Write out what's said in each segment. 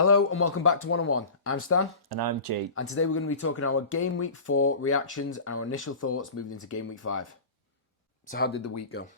Hello and welcome back to One on One. I'm Stan. And I'm Jake. And today we're going to be talking our Game Week 4 reactions and our initial thoughts moving into Game Week 5. So how did the week go?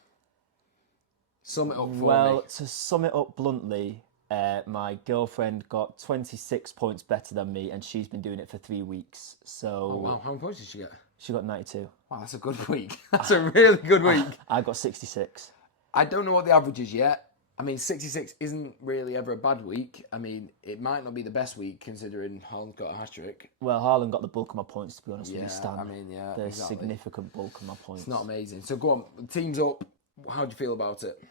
Sum it up for me. Well, to sum it up bluntly, my girlfriend got 26 points better than me and she's been doing it for 3 weeks. So Oh wow, how many points did she get? She got 92. Wow, that's a good week. That's a really good week. I got 66. I don't know what the average is yet. I mean, 66 isn't really ever a bad week. I mean, it might not be the best week considering Haaland got a hat-trick. Well, Haaland got the bulk of my points, to be honest with you, Stan. I mean, yeah, the exactly. significant bulk of my points. It's not amazing. So go on, the team's up. How do you feel about it?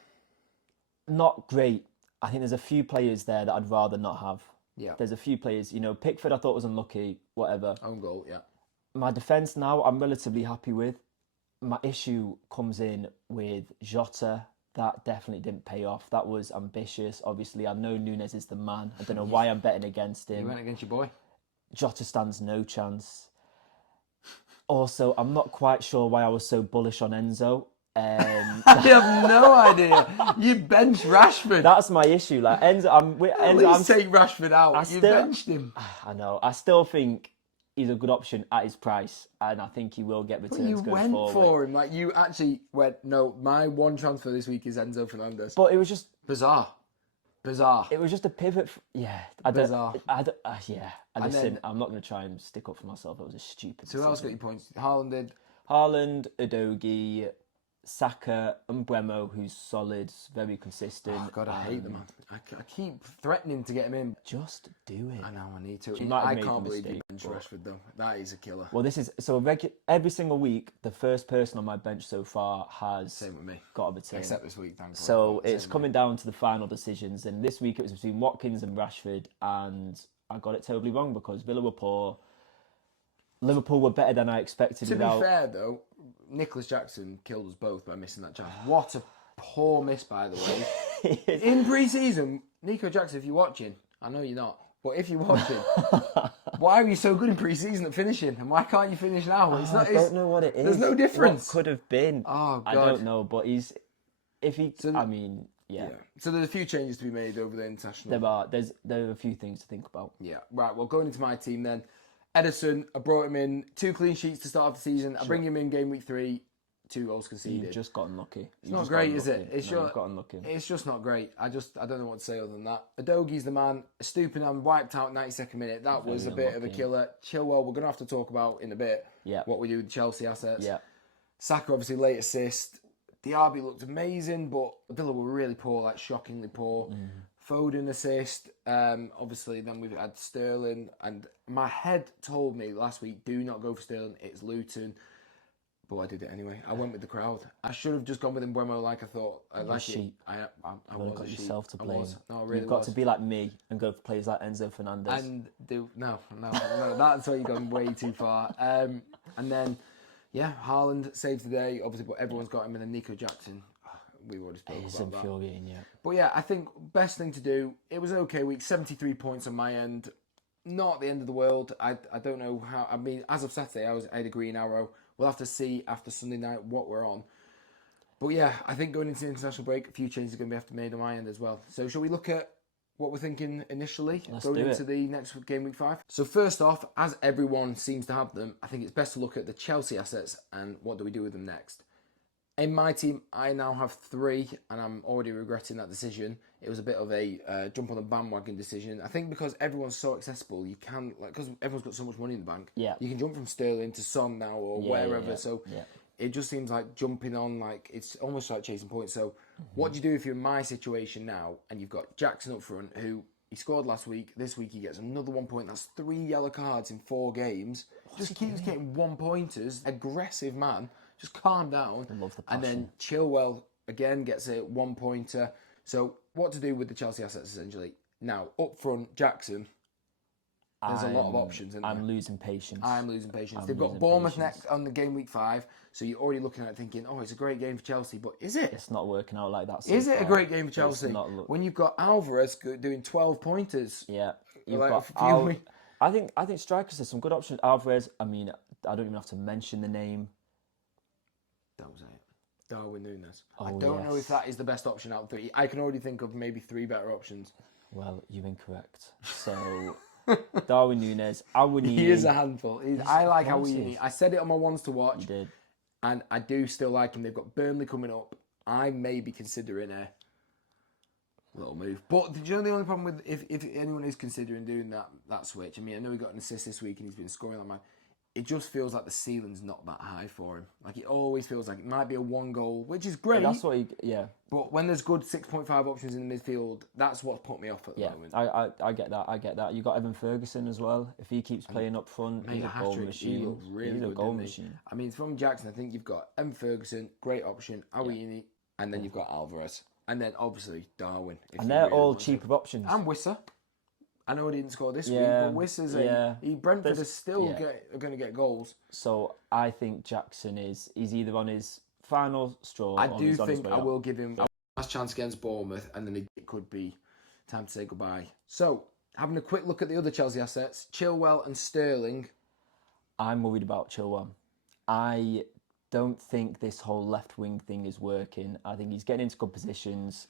Not great. I think there's a few players there that I'd rather not have. Yeah. There's a few players, Pickford I thought was unlucky, whatever. Own goal, yeah. My defence now, I'm relatively happy with. My issue comes in with Jota. That definitely didn't pay off. That was ambitious. Obviously, I know Nunes is the man. I don't know why I'm betting against him. You went against your boy? Jota stands no chance. Also, I'm not quite sure why I was so bullish on Enzo. I have no idea. You benched Rashford. That's my issue. Like Enzo, I'm take Rashford out. You benched him. I know. I still think he's a good option at his price, and I think he will get returns going forward. You went for him. Like, you actually went, no, my one transfer this week is Enzo Fernandez. But it was just... Bizarre. It was just a pivot. Bizarre. Listen, I'm not going to try and stick up for myself. It was a stupid So who else got your points? Haaland did? Haaland, Udogie, Saka, and Mbeumo, who's solid, very consistent. Oh, God, I hate them, man. I keep threatening to get him in. Just do it. I know, I need to. I can't believe you benched Rashford, though. That is a killer. Well, this is... So every single week, the first person on my bench so far has Same with me. got a return. Except this week, thankfully. So it's coming down to the final decisions. And this week it was between Watkins and Rashford. And I got it terribly wrong because Villa were poor. Liverpool were better than I expected. To be fair, though, Nicholas Jackson killed us both by missing that chance. What a poor miss, by the way. In pre-season, Nico Jackson, if you're watching, I know you're not, but if you're watching, why are you so good in pre-season at finishing? And why can't you finish now? I don't know what it is. There's no difference. What could have been? Oh, God. I don't know, but yeah. So there's a few changes to be made over the international. There are a few things to think about. Yeah. Right, well, going into my team then. Edison, I brought him in, 2 clean sheets to start off the season. I bring him in game week 3, 2 goals conceded. You've just got unlucky. It's not great, is it? You've got unlucky. It's just not great. I don't know what to say other than that. Udogie's the man. Stupinam wiped out 92nd minute. That was a bit of a killer. Chilwell, we're going to have to talk about in a bit what we do with Chelsea assets. Yeah. Saka, obviously, late assist. Diaby looked amazing, but Villa were really poor, like shockingly poor. Foden assist. Obviously, then we've had Sterling. And my head told me last week, do not go for Sterling. It's Luton. But I did it anyway. I went with the crowd. I should have just gone with Mbeumo like I thought. I was got yourself to blame. No, I really You've got to be like me and go for players like Enzo Fernandez. And no. That's where you've gone way too far. And then, Haaland saved the day, obviously, but everyone's got him. And then Nico Jackson. We've already spoken about that. It's infuriating, yeah. But yeah, I think best thing to do, it was okay week, 73 points on my end. Not the end of the world. I don't know how, I mean, as of Saturday, I had a green arrow. We'll have to see after Sunday night what we're on. But yeah, I think going into the international break, a few changes are going to have to be made on my end as well. So shall we look at what we're thinking initially going into the next game week 5? So first off, as everyone seems to have them, I think it's best to look at the Chelsea assets and what do we do with them next. In my team, I now have 3, and I'm already regretting that decision. It was a bit of a jump on the bandwagon decision. I think because everyone's so accessible, you can, because everyone's got so much money in the bank, you can jump from Sterling to Son now or wherever. So it just seems like jumping on, like, it's almost like chasing points. So what do you do if you're in my situation now, and you've got Jackson up front, who he scored last week. This week he gets another 1 point. That's 3 yellow cards in 4 games. Just keeps getting 1-pointers. Aggressive man. Just calm down. I love the passion. And then Chilwell, again, gets a 1-pointer. So what to do with the Chelsea assets, essentially. Now, up front, Jackson, there's a lot of options, isn't there? I'm losing patience. They've got Bournemouth next on the game week 5. So you're already looking at it thinking, oh, it's a great game for Chelsea. But is it? It's not working out like that. Is it a great game for Chelsea? When you've got Alvarez doing 12-pointers. Yeah. I think strikers, there's some good options. Alvarez, I mean, I don't even have to mention the name. That was it. Darwin Núñez. I don't know if that is the best option out of 3. I can already think of maybe 3 better options. Well, you're incorrect. So, Darwin Núñez, Awoniyi. He is a handful. I like course he Awoniyi. is. I said it on my ones to watch. You did. And I do still like him. They've got Burnley coming up. I may be considering a little move. But do you know the only problem with if anyone is considering doing that switch? I mean, I know he got an assist this week and he's been scoring like mad. It just feels like the ceiling's not that high for him. Like it always feels like it might be a one goal, which is great. That's what yeah. But when there's good 6.5 options in the midfield, that's what's put me off at the moment. I get that. You got Evan Ferguson as well. If he keeps playing up front, he's a goal machine. He looked really good, a goal didn't machine. He? I mean, from Jackson, I think you've got Evan Ferguson, great option, Awoniyi, and then you've got Alvarez. And then obviously Darwin. And they're all cheaper options. And Wissa. I know he didn't score this week, but Wissa's Brentford are still going to get goals. So I think Jackson he's either on his final straw. I do think I will give him a last chance against Bournemouth, and then it could be time to say goodbye. So having a quick look at the other Chelsea assets, Chilwell and Sterling. I'm worried about Chilwell. I don't think this whole left wing thing is working. I think he's getting into good positions.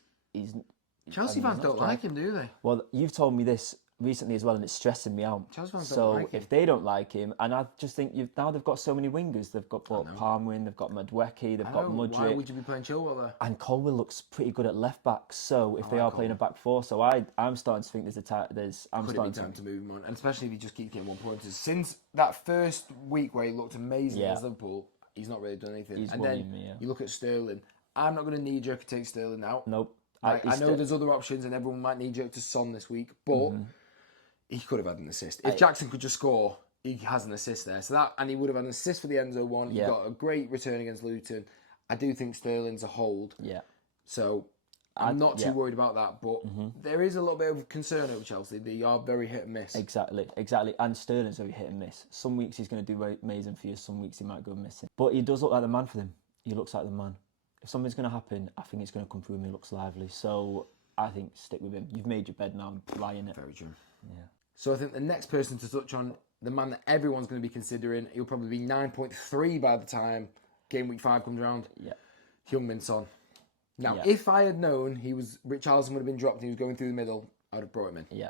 Chelsea fans don't like him, do they? Well, you've told me this recently as well, and it's stressing me out. Chelsea fans don't like him. So if they don't like him, and I just think now they've got so many wingers. They've got Palmer in, they've got Madueke, they've got Mudryk. Why would you be playing Chilwell there? And Colwell looks pretty good at left back. So if they are playing a back four, so I'm starting to think there's time to move him on, and especially if he just keeps getting 1 pointers. Since that first week where he looked amazing against Liverpool, he's not really done anything. He's and then you look at Sterling. I'm not going to knee jerk take Sterling out. Nope. I know there's other options, and everyone might knee jerk to Son this week, but he could have had an assist. If Jackson could just score, he has an assist there. And he would have had an assist for the Enzo one. He got a great return against Luton. I do think Sterling's a hold. Yeah. So I'm not too worried about that, but there is a little bit of concern over Chelsea. They are very hit and miss. Exactly. And Sterling's very hit and miss. Some weeks he's going to do amazing for you. Some weeks he might go missing. But he does look like the man for them. He looks like the man. If something's going to happen, I think it's going to come through him. He looks lively. So I think stick with him. You've made your bed now. Lie in it. Very true. Yeah. So I think the next person to touch on, the man that everyone's going to be considering, he'll probably be 9.3 by the time Game Week 5 comes around. Yeah. Heung-min Son. Now, if I had known Richarlison would have been dropped and he was going through the middle, I would have brought him in. Yeah.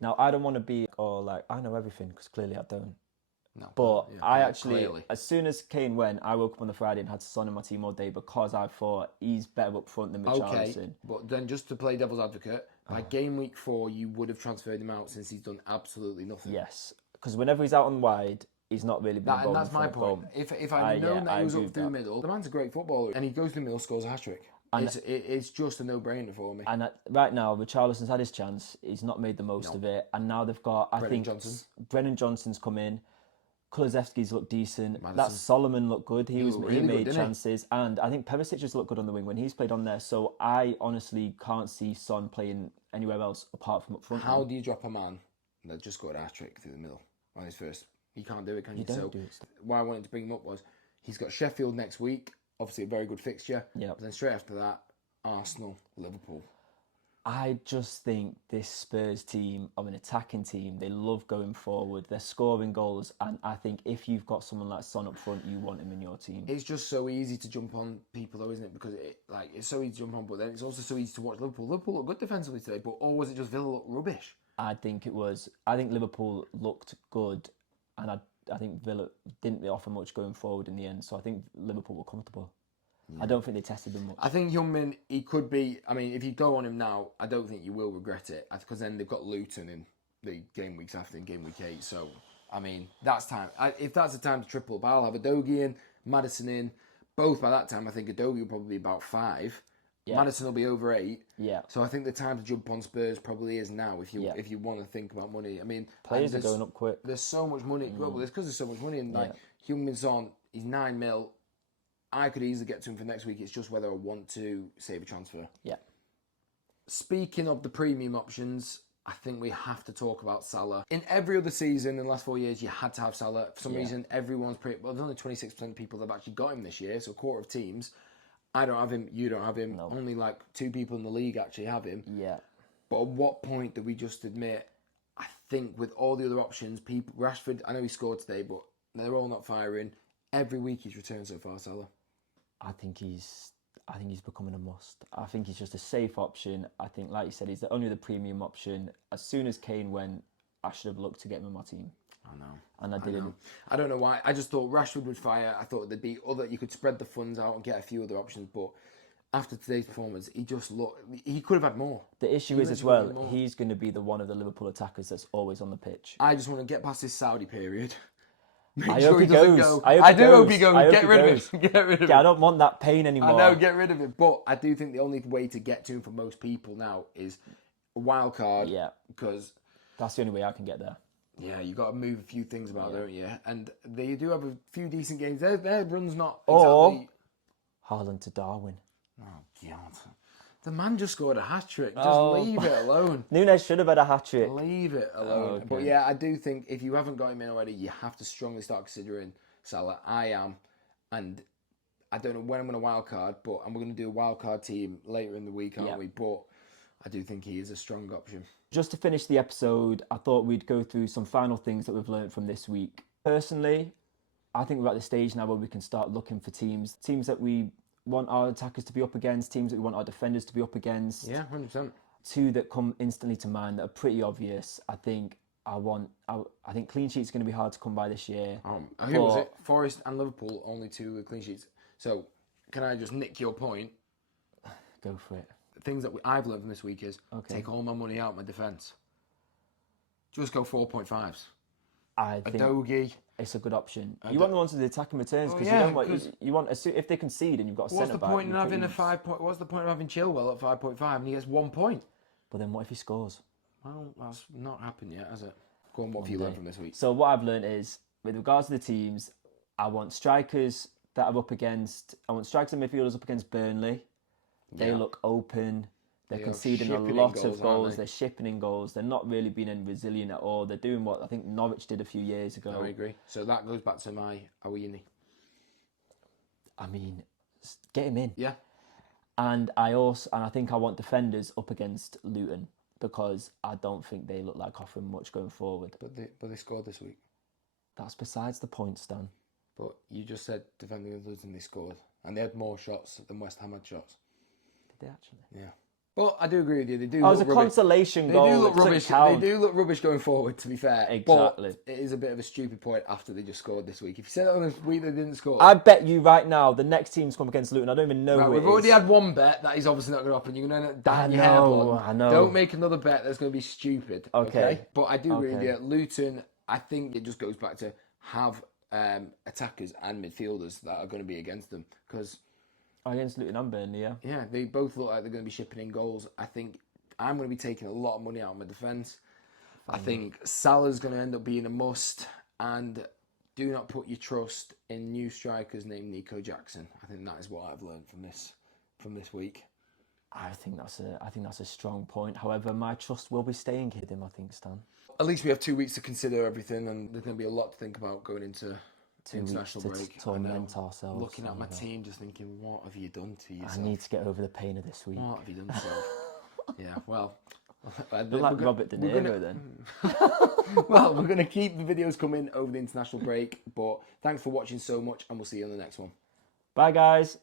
Now, I don't want to be I know everything, because clearly I don't. No, but I actually, clearly. As soon as Kane went, I woke up on the Friday and had Son in my team all day because I thought he's better up front than Richarlison. Okay, but then just to play devil's advocate, by Game Week 4, you would have transferred him out since he's done absolutely nothing. Yes, because whenever he's out on wide, he's not really been and that's my point. If I had known that he was up through the middle, the man's a great footballer, and he goes through the middle, scores a hat-trick. It's just a no-brainer for me. And right now, Richarlison's had his chance. He's not made the most of it. And now they've got, Brennan Johnson's come in. Kulusevski's looked decent. That Solomon looked good. He made chances. And I think Perisic just looked good on the wing when he's played on there. So I honestly can't see Son playing anywhere else apart from up front. How do you drop a man that just got a hat-trick through the middle on his first? You can't do it, can you? Don't do it. Why I wanted to bring him up was he's got Sheffield next week. Obviously a very good fixture. Yeah. But then straight after that, Arsenal, Liverpool. I just think this Spurs team are an attacking team. They love going forward. They're scoring goals. And I think if you've got someone like Son up front, you want him in your team. It's just so easy to jump on people though, isn't it? Because it's so easy to jump on, but then it's also so easy to watch Liverpool. Liverpool look good defensively today, but or was it just Villa look rubbish? I think it was. I think Liverpool looked good, and I think Villa didn't offer much going forward in the end. So I think Liverpool were comfortable. I don't think they tested them much. I think Heung-min, he could be. I mean, if you go on him now, I don't think you will regret it because then they've got Luton in the game weeks after in game week 8. So, I mean, that's time. If that's the time to triple up, I'll have Udogie in, Maddison in. Both by that time, I think Udogie will probably be about 5. Yeah. Maddison will be over 8. Yeah. So I think the time to jump on Spurs probably is now if you want to think about money. I mean, players are going up quick. There's so much money. Well, it's because there's so much money. And like Heung-min Son, he's 9 mil. I could easily get to him for next week. It's just whether I want to save a transfer. Yeah. Speaking of the premium options, I think we have to talk about Salah. In every other season in the last 4 years, you had to have Salah. For some reason, everyone's there's only 26% of people that have actually got him this year, so a quarter of teams. I don't have him. You don't have him. No. Only like 2 people in the league actually have him. Yeah. But at what point do we just admit? I think with all the other options, Rashford. I know he scored today, but they're all not firing. Every week he's returned so far, Salah. I think he's I think he's becoming a must. I think he's just a safe option. I think, like you said, he's the only the premium option. As soon as Kane went, I should have looked to get him in my team. I know. And I didn't. I don't know why. I just thought Rashford would fire. I thought there'd be other. You could spread the funds out and get a few other options. But after today's performance, he just looked. He could have had more. The issue is as well, he's going to be the one of the Liverpool attackers that's always on the pitch. I just want to get past this Saudi period. I hope he goes. Go. I do hope he goes. Get rid of him. Get rid of him. I don't want that pain anymore. I know, get rid of him. But I do think the only way to get to him for most people now is a wild card. Yeah. Because that's the only way I can get there. Yeah, you got to move a few things about, don't you? And they do have a few decent games. Their run's not exactly. Haaland to Darwin. Oh God. The man just scored a hat-trick. Just leave it alone. Nunes should have had a hat-trick. Leave it alone. Okay. But yeah, I do think if you haven't got him in already, you have to strongly start considering Salah. I am. And I don't know when I'm going to wildcard, but I'm going to do a wildcard team later in the week, aren't we? But I do think he is a strong option. Just to finish the episode, I thought we'd go through some final things that we've learned from this week. Personally, I think we're at the stage now where we can start looking for teams that we want our attackers to be up against, teams that we want our defenders to be up against. Yeah, 100%. Two that come instantly to mind that are pretty obvious. I think clean sheets are going to be hard to come by this year. Who was it? Forest and Liverpool, only 2 with clean sheets. So, can I just nick your point? Go for it. Things that I've learned from this week is take all my money out my defence. Just go 4.5s. I think Adogi. It's a good option. You want the ones with the attacking returns because you want if they concede and you've got a centre back. What's the point of having Chilwell at 5.5 and he gets 1 point? But then what if he scores? Well, that's not happened yet, has it? Go on, what have you learned from this week? So what I've learned is, with regards to the teams, I want strikers that are up against. I want strikers and midfielders up against Burnley. They look open. They're conceding a lot of goals. They're shipping in goals. They're not really being resilient at all. They're doing what I think Norwich did a few years ago. I agree. So that goes back to my Awini. I mean, get him in. Yeah. And I think I want defenders up against Luton because I don't think they look like offering much going forward. But they scored this week. That's besides the point, Stan. But you just said defending and Luton they scored. And they had more shots than West Ham had shots. Did they actually? Yeah. Well, I do agree with you. They do. It was a consolation goal. They do look rubbish. They do look rubbish going forward. To be fair, exactly. But it is a bit of a stupid point after they just scored this week. If you said it on the week they didn't score, I bet you right now the next team's come against Luton. I don't even know who it is. We've already had one bet that is obviously not going to happen. You're going to end up down your hair. I know. Don't make another bet that's going to be stupid. Okay. But I do agree with you. Luton, I think it just goes back to have attackers and midfielders that are going to be against them because. Against Luton and Burnley, yeah. Yeah, they both look like they're going to be shipping in goals. I think I'm going to be taking a lot of money out of my defence. I think Salah's going to end up being a must. And do not put your trust in new strikers named Nico Jackson. I think that is what I've learned from this week. I think that's a strong point. However, my trust will be staying with him, I think, Stan. At least we have 2 weeks to consider everything, and there's going to be a lot to think about going into international break. Torment ourselves. Looking at my team, just thinking, what have you done to yourself? I need to get over the pain of this week. What have you done to yourself? Yeah, well. Like Robert De Niro then. Well, we're going to keep the videos coming over the international break, but thanks for watching so much, and we'll see you on the next one. Bye, guys.